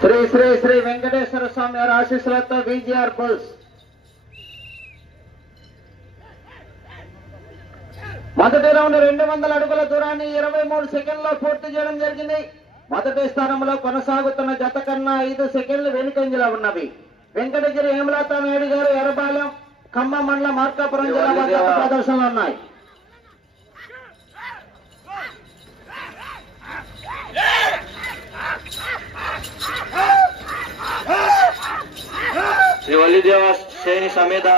శ్రీ శ్రీ శ్రీ వెంకటేశ్వర స్వామి వారి ఆశీస్సులతో V G R bulls. మొదటి రౌండ్ రెండు వందల అడుగుల దూరాన్ని ఇరవై మూడు సెకండ్లో పూర్తి చేయడం జరిగింది. మొదటి స్థానంలో కొనసాగుతున్న జత కన్నా ఐదు సెకండ్లు వెనుకంజలో ఉన్నవి. వెంకటగిరి హేమలత నాయుడు గారు ఎర్రబాలెం ఖమ్మం మండలం మార్కాపురం జిల్లా ప్రదర్శనలు ఉన్నాయి. శ్రీ వల్లిదేవ శ్రేణి సమేత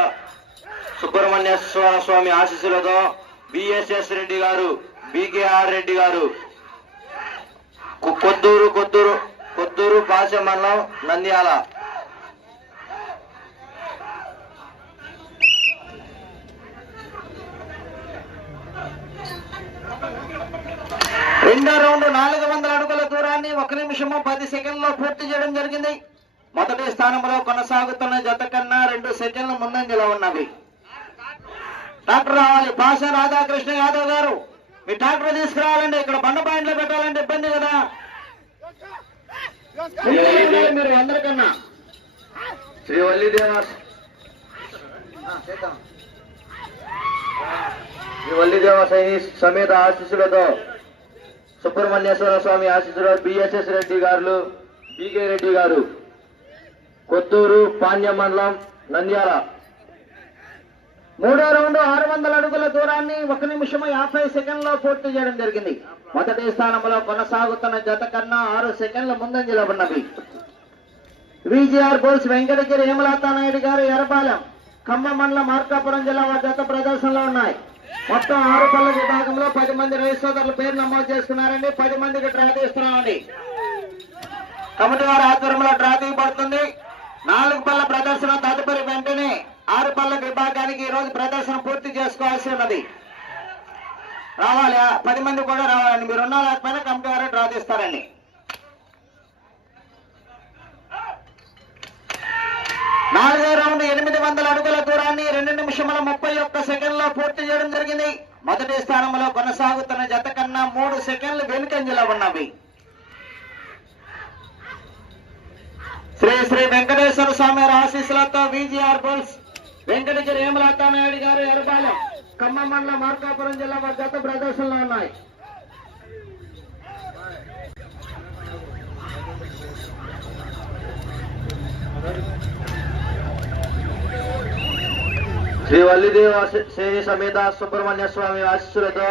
సుబ్రహ్మణ్యేశ్వర స్వామి ఆశీస్సులతో బిఎస్ఎస్ రెడ్డి గారు బికేఆర్ రెడ్డి గారు కొద్దూరు కొత్తూరు కొత్తూరు కొత్తూరు మండలం నంద్యాల. రెండో రౌండ్ నాలుగు వందల అడుగుల దూరాన్ని ఒక నిమిషము పది సెకండ్లో పూర్తి చేయడం జరిగింది. మొదటి స్థానంలో కొనసాగుతున్న జత కన్నా రెండు సెకండ్ల ముందంజలో ఉన్నవి. డాక్టర్ రావాలి. పాష రాధాకృష్ణ యాదవ్ గారు. మీ డాక్టర్ తీసుకురావాలండి ఇక్కడ బండ పాయింట్లో పెట్టాలంటే ఇబ్బంది కదా. మీరు అందరికన్నా? శ్రీ వల్లిదేవ శ్రీ వల్లిదేవ సైని సమేత ఆశీస్సులతో సుబ్రహ్మణ్యేశ్వర స్వామి ఆశీస్సులు బిఎస్ఎస్ రెడ్డి గారు బికే రెడ్డి గారు కొత్తూరు పాండ్య మండలం నంద్యాల. మూడో రౌండ్ ఆరు వందల అడుగుల దూరాన్ని ఒక నిమిషం యాభై సెకండ్లో పూర్తి చేయడం జరిగింది. మొదటి స్థానంలో కొనసాగుతున్న జత కన్నా ఆరు సెకండ్ల ముందంజలో ఉన్నవి. విజిఆర్ బోల్స్ వెంకటగిరి నాయుడు గారు ఎర్రపాలెం ఖమ్మం మండలం మార్కాపురం జిల్లా వారి జత ప్రదర్శనలో ఉన్నాయి. మొత్తం ఆరు పళ్ళ విభాగంలో పది మంది రైతు పేరు నమోదు చేసుకున్నారండి. పది మందికి డ్రా తీస్తున్నామండి. కమిటీ వారి ఆధ్వర్యంలో డ్రా తీయబడుతుంది. నాలుగు పళ్ళ ప్రదర్శన తదుపరి వెంటనే ఆరు పళ్ళ విభాగానికి ఈ రోజు ప్రదర్శన పూర్తి చేసుకోవాల్సి ఉన్నది. రావాలి. పది మంది కూడా రావాలండి. మీరు ఉన్నా లేకపోయినా కమిటీ వారే డ్రా తీస్తారండి నాలుగో రౌండ్ ఎనిమిది వందల అడుగుల దూరాన్ని రెండు నిమిషముల ముప్పై ఒక్క సెకండ్లో పూర్తి చేయడం జరిగింది. మొదటి స్థానంలో కొనసాగుతున్న జత కన్నా మూడు సెకండ్లు వెనుకంజలో ఉన్నవి. శ్రీ శ్రీ వెంకటేశ్వర స్వామి ఆశీస్సులతో V G R bulls Venkateshwara Hemalatha Naidu garu Erabalem Khammam మండలం మార్కాపురం జిల్లా మధ్యత ప్రదర్శనలో ఉన్నాయి. శ్రీ వల్లిదేవ శ్రేణి సమేత సుబ్రహ్మణ్య స్వామి ఆశీస్సులతో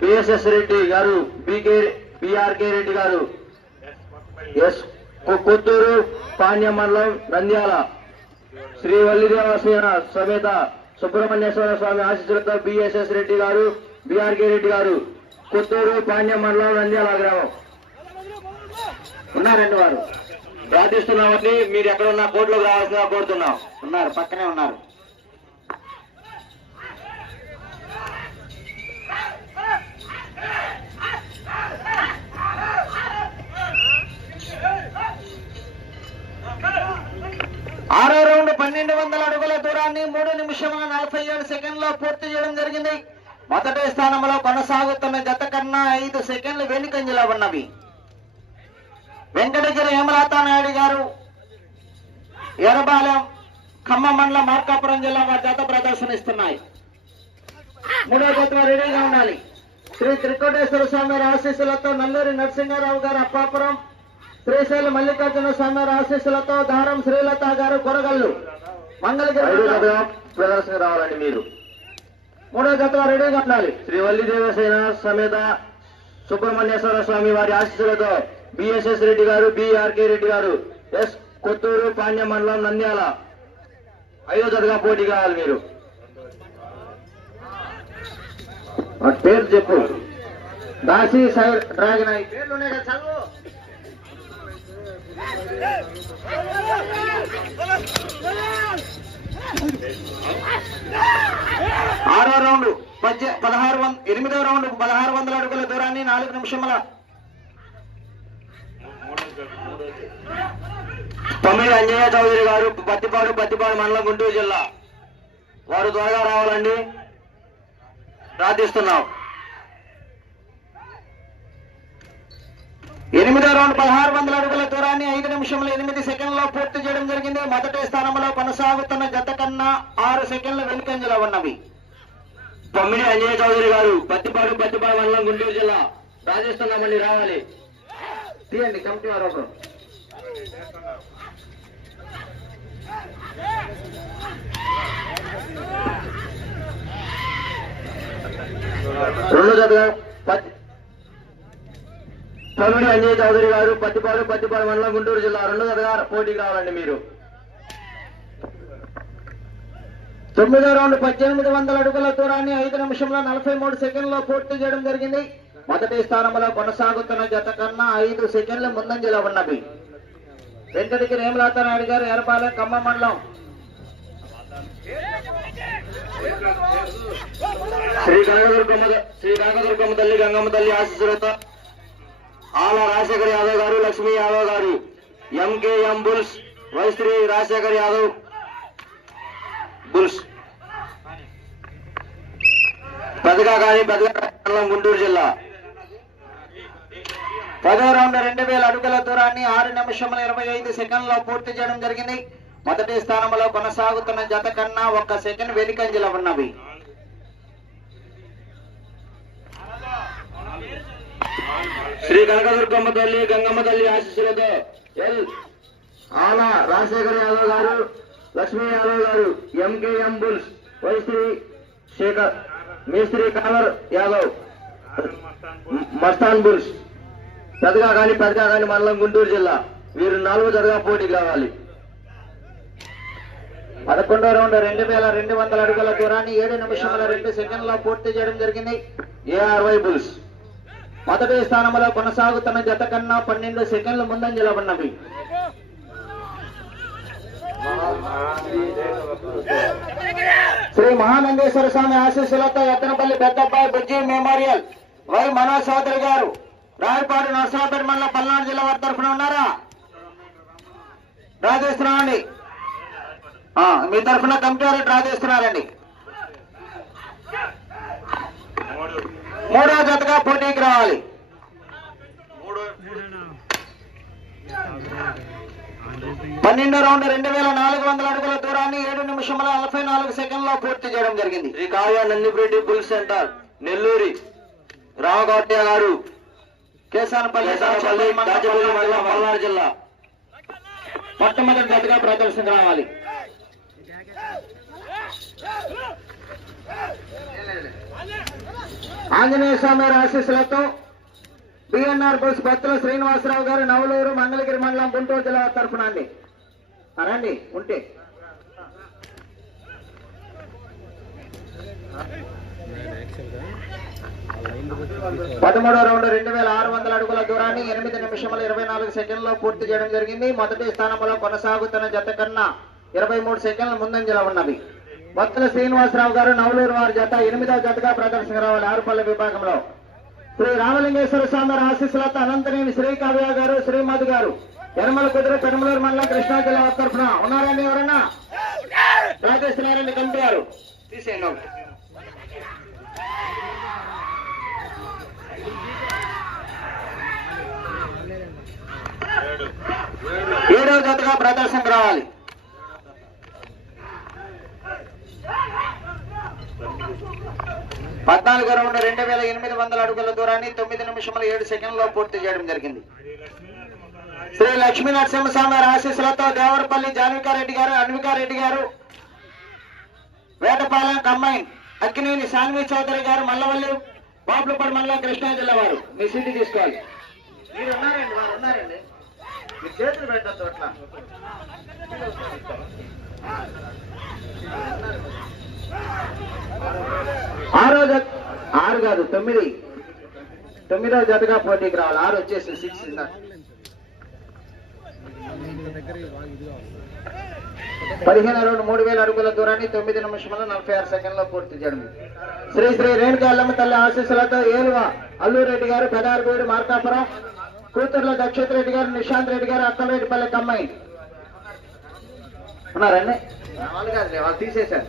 బిఎస్ఎస్ రెడ్డి గారు బికే బిఆర్కే రెడ్డి గారు. ఎస్ కొత్తూరు పాండ్య మండలం నంద్యాల. శ్రీ వల్లిదేవసేన సమేత సుబ్రహ్మణ్యేశ్వర స్వామి ఆశీస్సులతో బిఎస్ఎస్ రెడ్డి గారు బిఆర్కే రెడ్డి గారు కొత్తూరు పాండ్యం మండలం నంద్యాల గ్రామం. ఉన్నారండి వారు. ప్రార్థిస్తున్నామండి మీరు ఎక్కడ ఉన్న కోర్టులోకి రావాల్సిందిగా కోరుతున్నాం. ఉన్నారు పక్కనే ఉన్నారు. అడుగుల మూడు నిమిషముల నలభై ఏడు సెకండ్లో పూర్తి చేయడం జరిగింది. మొదటి స్థానంలో కొనసాగుతున్న జత కన్నా ఐదు సెకండ్లు వెనుకంజలో ఉన్నవి. వెంకటగిరి హేమలతా నాయుడు గారు ఎర్రబాలెం ఖమ్మం మండలం మార్కాపురం జిల్లా వారి జత ప్రదర్శనిస్తున్నాయి. మూడో జత రెడీగా ఉండాలి. శ్రీ త్రికోటేశ్వర స్వామి ఆశీస్సులతో నల్లూరి నరసింహారావు గారు అప్పాపురం శ్రీశైలం మల్లికార్జున స్వామి ఆశీస్సులతో దారం శ్రీలత గారు కొరగల్లు మంగళగిరి ప్రదర్శన రావాలండి మీరు. మూడో జత రెడీగా ఉండాలి. శ్రీ వల్లిదేవసేన సమేత సుబ్రహ్మణ్యేశ్వర స్వామి వారి ఆశీస్సులతో బిఎస్ఎస్ రెడ్డి గారు బిఆర్కే రెడ్డి గారు ఎస్ కొత్తూరు పాండ్య మండలం నంద్యాల. ఐదో జతగా పోటీ కావాలి మీరు. పేరు చెప్పు. దాసి సైడ్ డ్రాగన్ పేర్లు ఉన్నాయి కదా చదువు. రౌండ్ పదహారు వంద ఎనిమిదో రౌండ్ పదహారు వందల అడుగుల దూరాన్ని నాలుగు నిమిషముల తొమ్మిది అంజయ్య చౌదరి గారు పత్తిపాడు పత్తిపాడు మండలం గుంటూరు జిల్లా. వారు త్వరగా రావాలండి. ప్రార్థిస్తున్నాం. ఎనిమిదో రౌండ్ పదహారు వందల అడుగుల దూరాన్ని ఐదు నిమిషంలో ఎనిమిది సెకండ్లో పూర్తి చేయడం జరిగింది. మొదటి స్థానంలో కొనసాగుతున్న జత కన్నా ఆరు సెకండ్ల వెనుకంజలో ఉన్నవి. తొమ్మిది అంజయ్య చౌదరి గారు పత్తిపాడు పత్తిపాడు మండలం గుంటూరు జిల్లా. రాజేస్తున్నామండి రావాలి. తీయండి కమిటీ వారు ఒకరు. రెండు జతగా పమ్మిడి తొమ్మిది అంజయ్య చౌదరి గారు పత్తిపాడు పత్తిపాడు మండలం గుంటూరు జిల్లా. రెండు జతగా పోటీకి రావాలండి మీరు. తొమ్మిదో రౌండ్ పద్దెనిమిది వందల అడుగుల దూరాన్ని ఐదు నిమిషంలో నలభై మూడు సెకండ్లో పూర్తి చేయడం జరిగింది. మొదటి స్థానంలో కొనసాగుతున్న జత కన్నా ఐదు సెకండ్ల ముందంజలో ఉన్నవి. వెంకటగిరి రేమలాత నాయుడు గారు ఎరపాలెం ఖమ్మం మండలం. శ్రీ గంగదుర్గమ్మ శ్రీ గంగదుర్గమ్మ తల్లి గంగమ్మ తల్లి ఆశీస్సులతో ఆల రాజశేఖర్ యాదవ్ గారు లక్ష్మీ యాదవ్ గారు ఎంకే ఎంబుల్స్ వైశ్రీ రాజశేఖర్ యాదవ్ బుల్స్. పెద్దగా కానీ పెద్దగా గుంటూరు జిల్లా. పదో రౌండ్ రెండు వేల అడుగుల దూరాన్ని ఆరు నిమిషముల ఇరవై ఐదు సెకండ్లో పూర్తి చేయడం జరిగింది. మొదటి స్థానంలో కొనసాగుతున్న జత కన్నా ఒక్క సెకండ్ వెనుకంజలో ఉన్నవి. శ్రీ కనకదుర్గమ్మ తల్లి గంగమ్మ తల్లి ఆశీస్సులతో ఎల్. ఆల రాజశేఖర్ యాదవ్ గారు లక్ష్మీ యాదవ్ గారు ఎంకేఎం బుల్స్ వైశ్రీ శేఖర్ మేస్త్రి కాలర్ యాదవ్ మస్తాన్ బుల్స్. పెద్దగా కానీ పెద్దగా కానీ మండలం గుంటూరు జిల్లా. వీరు నాలుగు జరగా పోటీ కావాలి పదకొండో రౌండ్ రెండు వేల రెండు వందల అడుగుల దూరాన్ని ఏడు నిమిషముల రెండు సెకండ్ల పూర్తి చేయడం జరిగింది. A R Y bulls. మొదటి స్థానంలో కొనసాగుతున్న జత కన్నా పన్నెండు సెకండ్ల ముందని నిలబడినవి శ్రీ మహానందేశ్వర స్వామి ఆశీస్సులతో ఎత్తనపల్లి పెద్దబ్బాయి బుజ్జి మెమోరియల్ వై మనోజ్ చౌదరి గారు. రాయపాడు నర్సరాపేట మండలం పల్నాడు జిల్లా వారి తరఫున ఉన్నారా? డ్రా చేస్తున్నామండి మీ తరఫున కమిటీ వారు డ్రా చేస్తున్నారండి మూడో జతగా పోటీకి రావాలి. పన్నెండో రౌండ్ రెండు వేల నాలుగు వందల అడుగుల దూరాన్ని ఏడు నిమిషముల నలభై నాలుగు సెకండ్లో పూర్తి చేయడం జరిగింది. శ్రీ కావ్య నందిరెడ్డి బుల్ సెంటర్ నెల్లూరి. రామకోటయ్య గారు. కేసానపల్లి పల్నాడు జిల్లా. మొట్టమొదటి జతగా ప్రదర్శనకు రావాలి. ఆంజనేయ స్వామి ఆశీస్సులతో బిఎన్ఆర్ బస్ బత్తుల శ్రీనివాసరావు గారు నవలూరు మంగళగిరి మండలం గుంటూరు జిల్లా తరఫున అండి రండి ఉంటే. పదమూడో రౌండ్ రెండు వేల ఆరు వందల అడుగుల దూరాన్ని ఎనిమిది నిమిషముల ఇరవై నాలుగు సెకండ్లో పూర్తి చేయడం జరిగింది. మొదటి స్థానంలో కొనసాగుతున్న జత కన్నా ఇరవై మూడు సెకండ్ల ముందంజలో ఉన్నవి భక్తుల శ్రీనివాసరావు గారు నవలూరు వారి జత ఎనిమిదవ జతగా ప్రదర్శన రావాలి ఆరుపల్లె విభాగంలో. శ్రీ రామలింగేశ్వర స్వామి ఆశీస్సులతో అనంతనేని శ్రీ కావ్య గారు శ్రీమతి గారు. యనమల కుదిర పెనమలూరు మండలం కృష్ణా జిల్లా తరఫున ఉన్నారండి ఎవరన్నా? రాజేశ్వరారెడ్డి కంటి గారు. తీసేయండి ఒకటి. ఏడవ జతగా ప్రదర్శనకు రావాలి. పద్నాలుగు రౌండ్ రెండు వేల ఎనిమిది వందల అడుగుల దూరాన్ని తొమ్మిది నిమిషముల ఏడు సెకండ్లో పూర్తి చేయడం జరిగింది. శ్రీ లక్ష్మీ నరసింహస్వామి ఆశీస్సులతో దేవరపల్లి జాన్వికారెడ్డి గారు అన్వికారెడ్డి గారు వేటపాలెం కంబైన్ అక్కినేని సాన్వి చౌదరి గారు మల్లవల్లి బాపులపడి మండలం కృష్ణా జిల్లా వారు. మీ సీటు తీసుకోవాలి. మీరు ఉన్నారండి వారు ఉన్నారండి. మీరు చేతులు పెట్టద్దు అట్లా. ఆరో జత ఆరు కాదు తొమ్మిది. తొమ్మిదో జతగా పోటీకి రావాలి. ఆరు వచ్చేసి సిక్స్ పదిహేను రెండు మూడు వేల అడుగుల దూరాన్ని తొమ్మిది నిమిషముల నలభై ఆరు సెకండ్లో పూర్తి చేయడం. శ్రీ శ్రీ రేణుకా అల్లమ్మ తల్లి ఆశీస్సులతో ఏలువ అల్లూరెడ్డి గారు పెదారగూడి మార్కాపురం కూతుర్ల దక్షిత్ రెడ్డి గారు నిశాంత్ రెడ్డి గారు అక్కలరెడ్డిపల్లి కమ్మాయి. ఉన్నారండి? వాళ్ళు కాదులే వాళ్ళు తీసేశారు.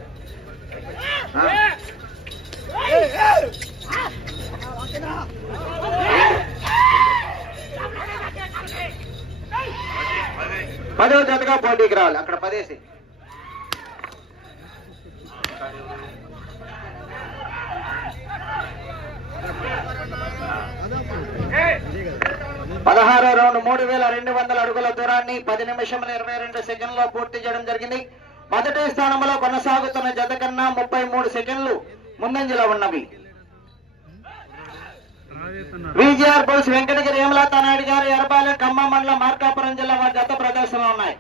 పదో జతగా పోటీకి రావాలి. అక్కడ పదేసి. పదహారో రౌండ్ మూడు వేల రెండు వందల అడుగుల దూరాన్ని పది నిమిషముల ఇరవై రెండు సెకండ్లో పూర్తి చేయడం జరిగింది. మొదటి స్థానంలో కొనసాగుతున్న జత కన్నా ముప్పై మూడు సెకండ్లు ముందంజలో ఉన్నవి. విజిఆర్ బోల్స్ వెంకటగిరి హేమలత నాయుడు గారు ఎరబాలెం ఖమ్మం మండలం మార్కాపురం జిల్లా వారి జత ప్రదర్శనలు ఉన్నాయి.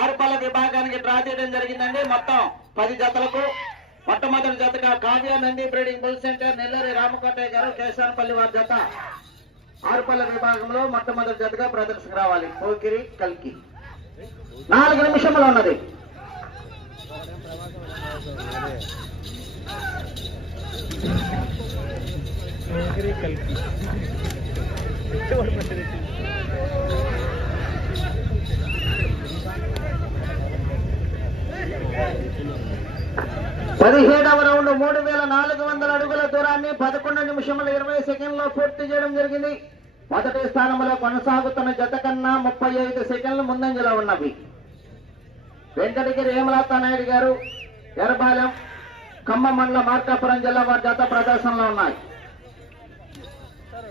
ఆరుపల్ల విభాగానికి డ్రా చేయడం జరిగిందండి. మొత్తం పది జతలకు మొట్టమొదటి జతగా Kavya Nandi breeding bull center నెల్లూరి రామకోటయ్య గారు కేశానపల్లి వారి జత. ఆరుపల్ల విభాగంలో మొట్టమొదటి జతగా ప్రదర్శనకు రావాలి. పోకిరి కల్కి. నాలుగు నిమిషంలో ఉన్నది. పదిహేడవ రౌండ్ మూడు వేల నాలుగు వందల అడుగుల దూరాన్ని పదకొండు నిమిషముల ఇరవై సెకండ్లో పూర్తి చేయడం జరిగింది. మొదటి స్థానంలో కొనసాగుతున్న జత కన్నా ముప్పై ఐదు సెకండ్లు ముందంజలో ఉన్నవి. వెంకటగిరి హేమలతా నాయుడు గారు ఎర్రబాలెం ఖమ్మం మండల మార్కాపురం జిల్లా వారి జత ప్రదర్శనలో ఉన్నాయి.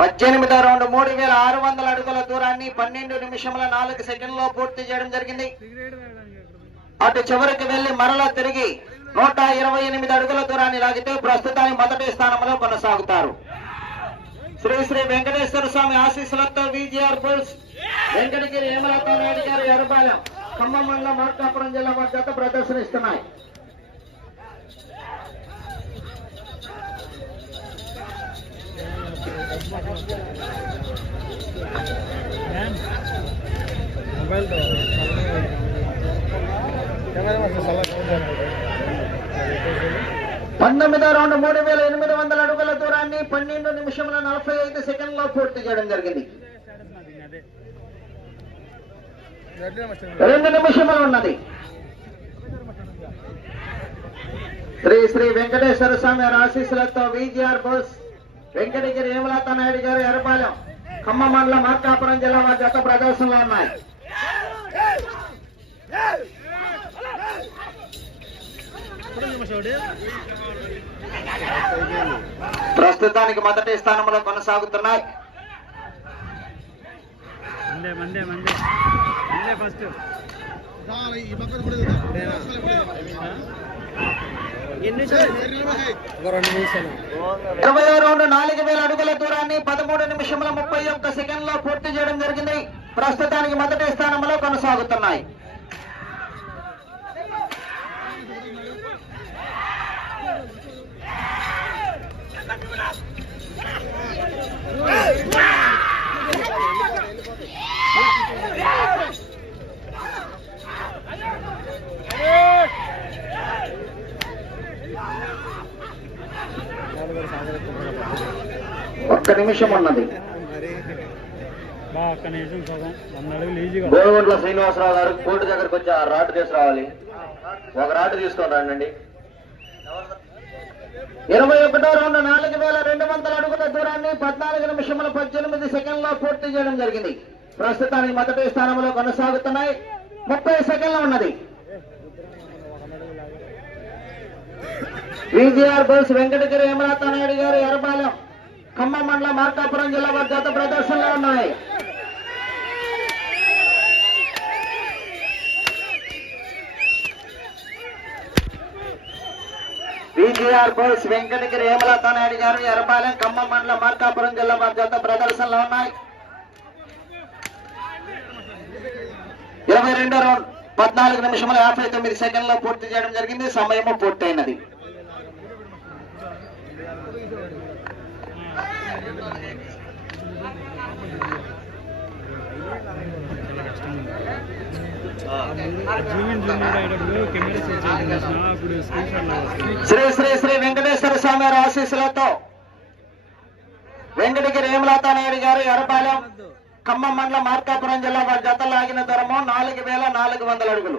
పద్దెనిమిదో రౌండ్ మూడు వేల ఆరు వందల అడుగుల దూరాన్ని పన్నెండు నిమిషముల నాలుగు సెకండ్లో పూర్తి చేయడం జరిగింది. అటు చివరికి వెళ్ళి మరలా తిరిగి నూట ఇరవై ఎనిమిది అడుగుల దూరాన్ని లాగితే ప్రస్తుతానికి మొదటి స్థానంలో కొనసాగుతారు. శ్రీ శ్రీ వెంకటేశ్వర స్వామి ఆశీస్సులతో V G R bulls Venkatagiri Hemalatha Naidu garu Errabalem Khammam మండలం మార్కాపురం జిల్లా మధ్య జత ప్రదర్శనిస్తున్నాయి. పంతొమ్మిదో రౌండ్ మూడు వేల ఎనిమిది వందల అడుగుల దూరాన్ని పన్నెండు నిమిషముల నలభై ఐదు సెకండ్లో పూర్తి చేయడం జరిగింది. రెండు నిమిషములు ఉన్నది. శ్రీ శ్రీ వెంకటేశ్వర స్వామి ఆశీస్సులతో V G R bulls Venkatagiri Hemalatha Naidu garu Errapalem Khammam మండలం మార్కాపురం జిల్లా వారి జత ప్రదర్శనలో ఉన్నాయి. ప్రస్తుతానికి మొదటి స్థానంలో కొనసాగుతున్నాయి. ఫస్ట్. ఇరవై రౌండ్ నాలుగు వేల అడుగుల దూరాన్ని పదమూడు నిమిషముల ముప్పై ఒక్క సెకండ్లో పూర్తి చేయడం జరిగింది. ప్రస్తుతానికి మొదటి స్థానంలో కొనసాగుతున్నాయి. ఒక్క నిమిషం ఉన్నది గోల్గొండల శ్రీనివాసరావు గారు కోర్టు దగ్గరకు వచ్చి ఆ రాటు తీసుకురావాలి ఒక రాటు తీసుకొని రండి ఇరవై ఒకటో రౌండ్ నాలుగు వేల రెండు వందల అడుగుల దూరాన్ని పద్నాలుగు నిమిషముల పద్దెనిమిది సెకండ్లో పూర్తి చేయడం జరిగింది. ప్రస్తుతానికి మొదటి స్థానంలో కొనసాగుతున్నాయి. ముప్పై సెకండ్లు ఉన్నది. V G R bulls Venkatagiri Hemalatha Naidu garu Errapalem. Khammam మండలం మార్కాపురం జిల్లా వారి గత ప్రదర్శనలో ఉన్నాయి. V G R bulls Venkatagiri Hemalatha Naidu garu Errapalem Khammam మండలం మార్కాపురం జిల్లా వారి గత ప్రదర్శనలో ఉన్నాయి. ఇరవై రెండో రౌండ్ పద్నాలుగు నిమిషముల యాభై తొమ్మిది సెకండ్లో పూర్తి చేయడం జరిగింది. సమయము పూర్తయినది. శ్రీ శ్రీ శ్రీ వెంకటేశ్వర స్వామి వారి ఆశీస్సులతో వెంకటగిరి హేమలతా నాయుడు గారు ఎర్రపాలెం ఖమ్మం మండలం మార్కాపురం జిల్లా వారి జత లాగిన దూరము నాలుగు వేల నాలుగు వందల అడుగులు.